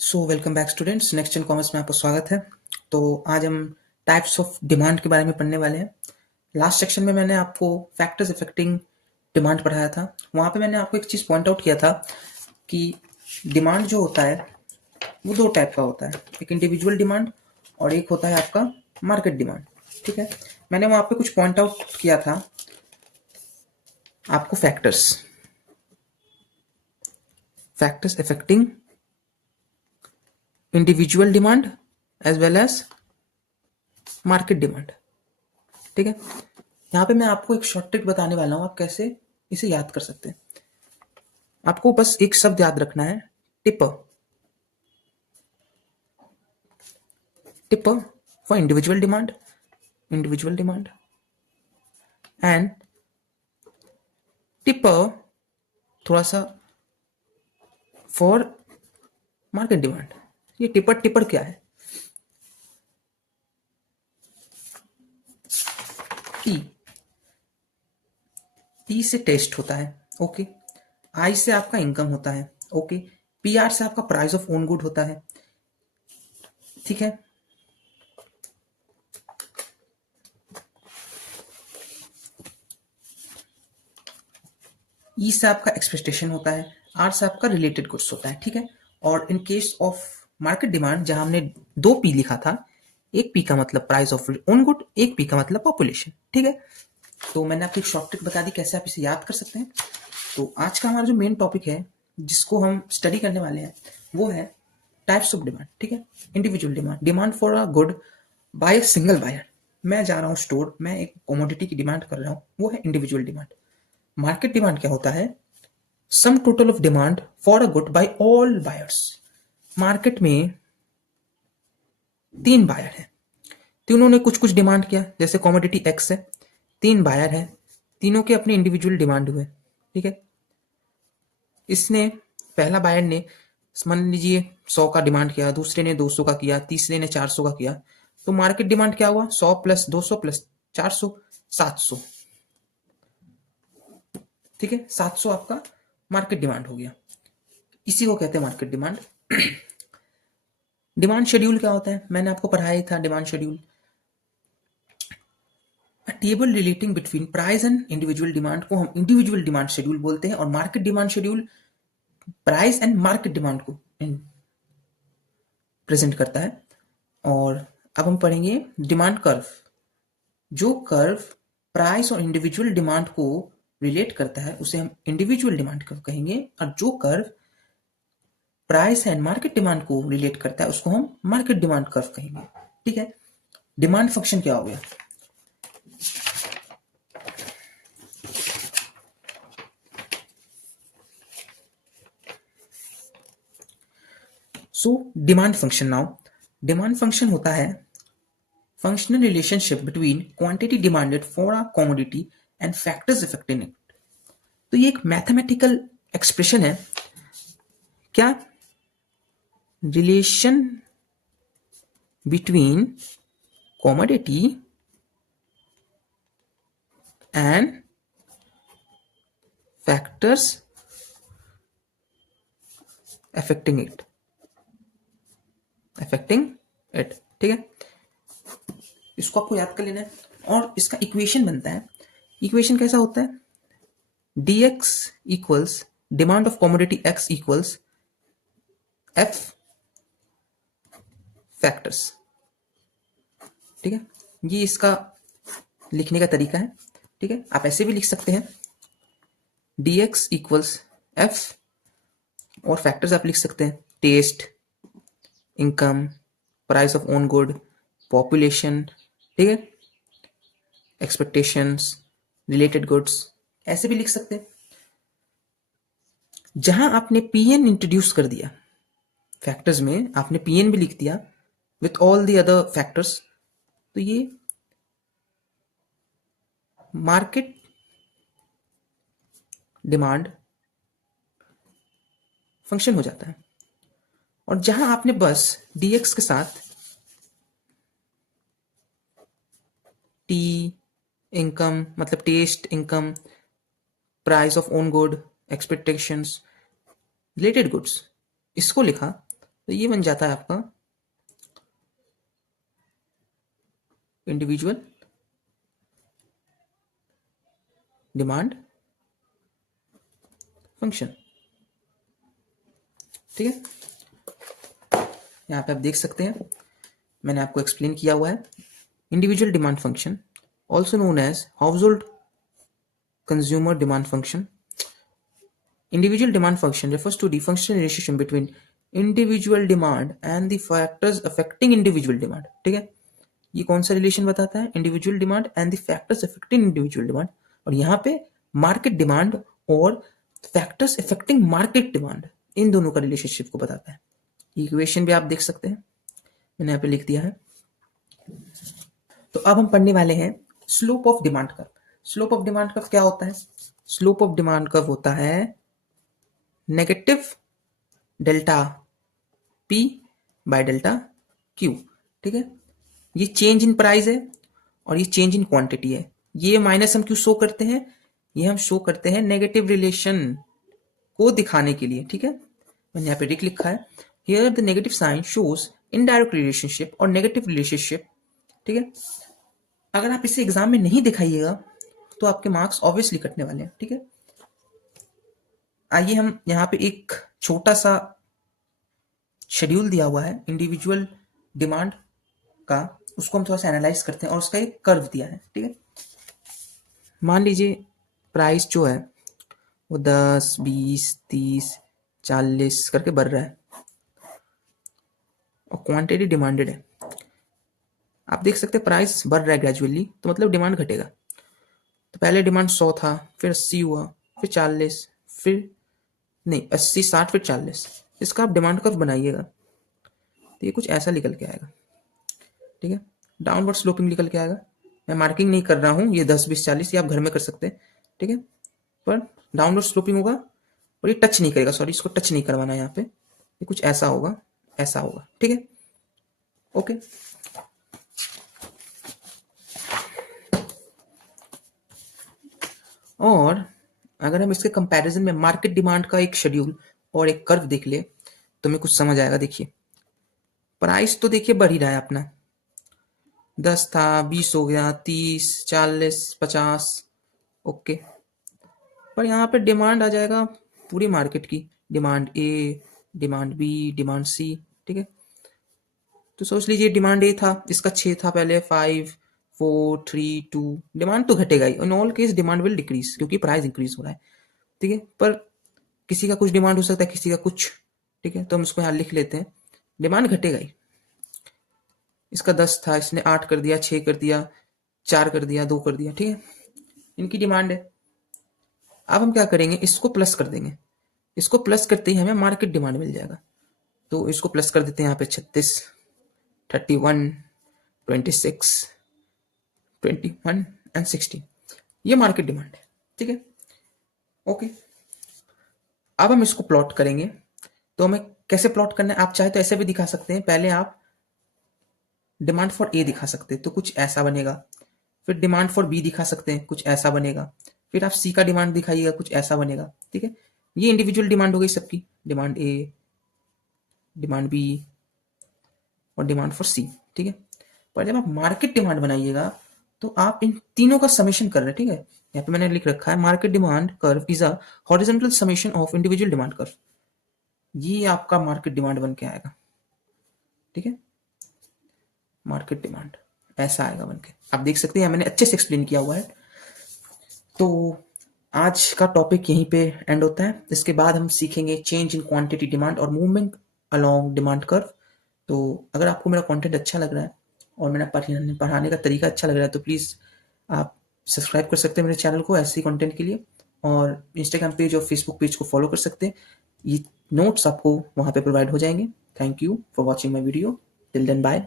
So welcome back students, next in commerce में आपका स्वागत है। तो आज हम टाइप्स ऑफ डिमांड के बारे में पढ़ने वाले हैं। लास्ट सेक्शन में मैंने आपको फैक्टर्स अफेक्टिंग डिमांड पढ़ाया था। वहाँ पे मैंने आपको एक चीज़ पॉइंट आउट किया था कि डिमांड जो होता है वो दो टाइप का होता है, एक इंडिविजुअल डिमांड और एक होता है आपका मार्केट डिमांड। ठीक है, मैंने वहाँ पे कुछ पॉइंट आउट किया था आपको factors affecting individual demand as well as market demand. ठीक है, यहाँ पे मैं आपको एक शॉर्ट ट्रिक बताने वाला हूँ, आप कैसे इसे याद कर सकते हैं। आपको बस एक शब्द याद रखना है, tipper. Tipper for individual demand and tipper थोड़ा सा फॉर मार्केट डिमांड। ये टिपर टिपर क्या है? टी, टी से टेस्ट होता है, ओके। आई से आपका इनकम होता है, ओके। पी आर से आपका प्राइस ऑफ ओन गुड होता है, ठीक है। ई से आपका एक्सपेक्टेशन होता है, आर से आपका रिलेटेड गुड्स होता है, ठीक है। और in case of market demand जहां हमने दो पी लिखा था, एक पी का मतलब प्राइस ऑफ ओन गुड, एक पी का मतलब पॉपुलेशन, ठीक है। तो मैंने आपको एक शॉर्ट ट्रिक बता दी कैसे आप इसे याद कर सकते हैं। तो आज का हमारा जो मेन टॉपिक है जिसको हम स्टडी करने वाले हैं वो है टाइप्स ऑफ डिमांड, ठीक है। Individual demand, demand for a good by single buyer. मैं जा रहा हूँ स्टोर, मैं एक कमोडिटी की डिमांड कर रहा हूँ, वो है इंडिविजुअल डिमांड। मार्केट डिमांड क्या होता है? Sum total of demand for a good by all buyers. Market में तीन बायर हैं, तीनों ने कुछ कुछ डिमांड किया, जैसे कमोडिटी एक्स है, तीन बायर है, तीनों के अपने इंडिविजुअल डिमांड हुए, ठीक है। इसने पहला बायर ने मान लीजिए 100 का डिमांड किया, दूसरे ने 200 का किया, तीसरे ने 400 का किया। तो मार्केट डिमांड क्या हुआ? 100 प्लस 200 प्लस 400, 700, ठीक है। 700 आपका मार्केट डिमांड हो गया, इसी को कहते हैं मार्केट डिमांड। डिमांड शेड्यूल क्या होता है? मैंने आपको पढ़ाया ही था demand schedule. Table relating between price and individual demand को हम इंडिविजुअल डिमांड शेड्यूल बोलते हैं, और market demand schedule price and market demand को प्रेजेंट करता है। और अब हम पढ़ेंगे डिमांड कर्व। जो कर्व प्राइस और इंडिविजुअल डिमांड को रिलेट करता है उसे हम इंडिविजुअल डिमांड कर्व कहेंगे, और जो curve price and market demand को रिलेट करता है उसको हम मार्केट डिमांड कर्व कहेंगे, ठीक है। डिमांड फंक्शन क्या हो गया? So demand function, now demand function होता है functional relationship between quantity demanded for a commodity and factors affecting it. तो ये एक मैथमेटिकल एक्सप्रेशन है। क्या? Relation between commodity and factors affecting it, ठीक है। इसको आपको याद कर लेना है, और इसका इक्वेशन बनता है। इक्वेशन कैसा होता है? dx equals demand of commodity x equals f factors, ठीक है। ये इसका लिखने का तरीका है, ठीक है। आप ऐसे भी लिख सकते हैं, dx इक्वल्स f, और फैक्टर्स आप लिख सकते हैं taste, income, price of own good, population, ठीक है, एक्सपेक्टेशंस, रिलेटेड गुड्स, ऐसे भी लिख सकते हैं। जहां आपने पीएन इंट्रोड्यूस कर दिया फैक्टर्स में, आपने पीएन भी लिख दिया with all the other factors, तो ये मार्केट डिमांड फंक्शन हो जाता है। और जहां आपने बस dx के साथ टी, इनकम मतलब taste, income, price of own good, expectations, related goods, इसको लिखा, तो ये बन जाता है आपका इंडिविजुअल डिमांड फंक्शन। ठीक है, यहाँ पे आप देख सकते हैं मैंने आपको एक्सप्लेन किया हुआ है। Individual demand function also known as household consumer demand function. Individual demand function refers to the functional relationship between individual demand and the factors affecting individual demand। ठीक है, ये कौन सा रिलेशन बताता है? Individual demand and the factors affecting individual demand. और यहाँ पे मार्केट डिमांड और फैक्टर्स अफेक्टिंग मार्केट डिमांड, इन दोनों का रिलेशनशिप को बताता है। इक्वेशन भी आप देख सकते हैं, मैंने यहाँ पे लिख दिया है। तो अब हम पढ़ने वाले हैं slope of demand curve. Slope of demand curve क्या होता है? स्लोप ऑफ डिमांड कर्व होता है negative delta P by delta Q. ठीक है, ये चेंज इन प्राइस है और ये चेंज इन क्वांटिटी है। ये माइनस हम क्यों शो करते हैं? ये हम शो करते हैं नेगेटिव रिलेशन को दिखाने के लिए। ठीक है, मैंने यहाँ पे लिखा है here the negative sign shows indirect relationship और नेगेटिव रिलेशनशिप। ठीक है, अगर आप इसे एग्जाम में नहीं दिखाइएगा तो आपके मार्क्स ऑब्वियसली कटने वाले हैं। ठीक है, आइए हम यहाँ पे एक छोटा सा शेड्यूल दिया हुआ है इंडिविजुअल डिमांड का, उसको हम थोड़ा सा एनालाइज करते हैं और उसका एक कर्व दिया है। ठीक है, मान लीजिए प्राइस जो है वो 10, 20, 30, 40 करके बढ़ रहा है और क्वांटिटी डिमांडेड है। आप देख सकते हैं प्राइस बढ़ रहा है ग्रेजुअली, तो मतलब डिमांड घटेगा। तो पहले डिमांड 100 था, फिर 80 हुआ, फिर 40, फिर नहीं 80, 60, फिर 40। इसका आप डिमांड कर्व बनाइएगा तो ये कुछ ऐसा निकल के आएगा। ठीक है, डाउनवर्ड स्लोपिंग निकल के आएगा। मैं मार्किंग नहीं कर रहा हूँ, ये 10, 20, 40 ये आप घर में कर सकते हैं। ठीक है, पर डाउनवर्ड स्लोपिंग होगा और ये टच नहीं करेगा, सॉरी इसको टच नहीं करवाना है यहाँ पे, ये कुछ ऐसा होगा, ऐसा होगा। ठीक है, ओके। और अगर हम इसके कंपैरिजन में मार्केट डिमांड का एक शेड्यूल और एक कर्व देख ले तो हमें कुछ समझ आएगा। देखिए प्राइस तो देखिए बढ़ ही रहा है अपना, 10 था, 20 हो गया, 30, 40, 50, ओके। पर यहाँ पे डिमांड आ जाएगा पूरी मार्केट की, डिमांड ए, डिमांड बी, डिमांड सी। ठीक है, तो सोच लीजिए डिमांड ए था, इसका 6 था पहले, 5, 4, 3, 2, डिमांड तो घटेगा ही। In all case demand will decrease क्योंकि प्राइस इंक्रीज हो रहा है। ठीक है, पर किसी का कुछ डिमांड हो सकता है, किसी का कुछ। ठीक है, तो हम इसको यहाँ लिख लेते हैं, डिमांड घटेगा ही। इसका 10 था, इसने 8 कर दिया, 6 कर दिया, 4 कर दिया, 2 कर दिया। ठीक है, इनकी डिमांड है। अब हम क्या करेंगे, इसको प्लस कर देंगे। इसको प्लस करते ही हमें मार्केट डिमांड मिल जाएगा। तो इसको प्लस कर देते हैं यहाँ पे 36, 31, 26, 21 एंड 16, ये मार्केट डिमांड है। ठीक है, ओके। अब हम इसको प्लॉट करेंगे, तो हमें कैसे प्लॉट करना है? आप चाहे तो ऐसे भी दिखा सकते हैं। पहले आप डिमांड फॉर ए दिखा सकते हैं तो कुछ ऐसा बनेगा, फिर डिमांड फॉर बी दिखा सकते हैं, कुछ ऐसा बनेगा, फिर आप सी का डिमांड दिखाइएगा, कुछ ऐसा बनेगा। ठीक है, ये इंडिविजुअल डिमांड हो गई सबकी, डिमांड ए, डिमांड बी और डिमांड फॉर सी। ठीक है, पर जब आप मार्केट डिमांड बनाइएगा तो आप इन तीनों का समेशन कर रहे हैं। ठीक है, यहाँ पे मैंने लिख रखा है market demand curve is a horizontal summation of individual demand curve. ये आपका मार्केट डिमांड बन के आएगा। ठीक है, मार्केट डिमांड ऐसा आएगा बन के, आप देख सकते हैं मैंने अच्छे से एक्सप्लेन किया हुआ है। तो आज का टॉपिक यहीं पे एंड होता है। इसके बाद हम सीखेंगे चेंज इन क्वांटिटी डिमांड और मूवमेंट अलोंग डिमांड कर्व। तो अगर आपको मेरा कंटेंट अच्छा लग रहा है और मेरा पढ़ाने का तरीका अच्छा लग रहा है तो प्लीज़ आप सब्सक्राइब कर सकते हैं मेरे चैनल को ऐसे कंटेंट के लिए, और इंस्टाग्राम पेज और फेसबुक पेज को फॉलो कर सकते हैं। ये नोट्स आपको वहाँ पे प्रोवाइड हो जाएंगे। Thank you for watching my video. Till then bye.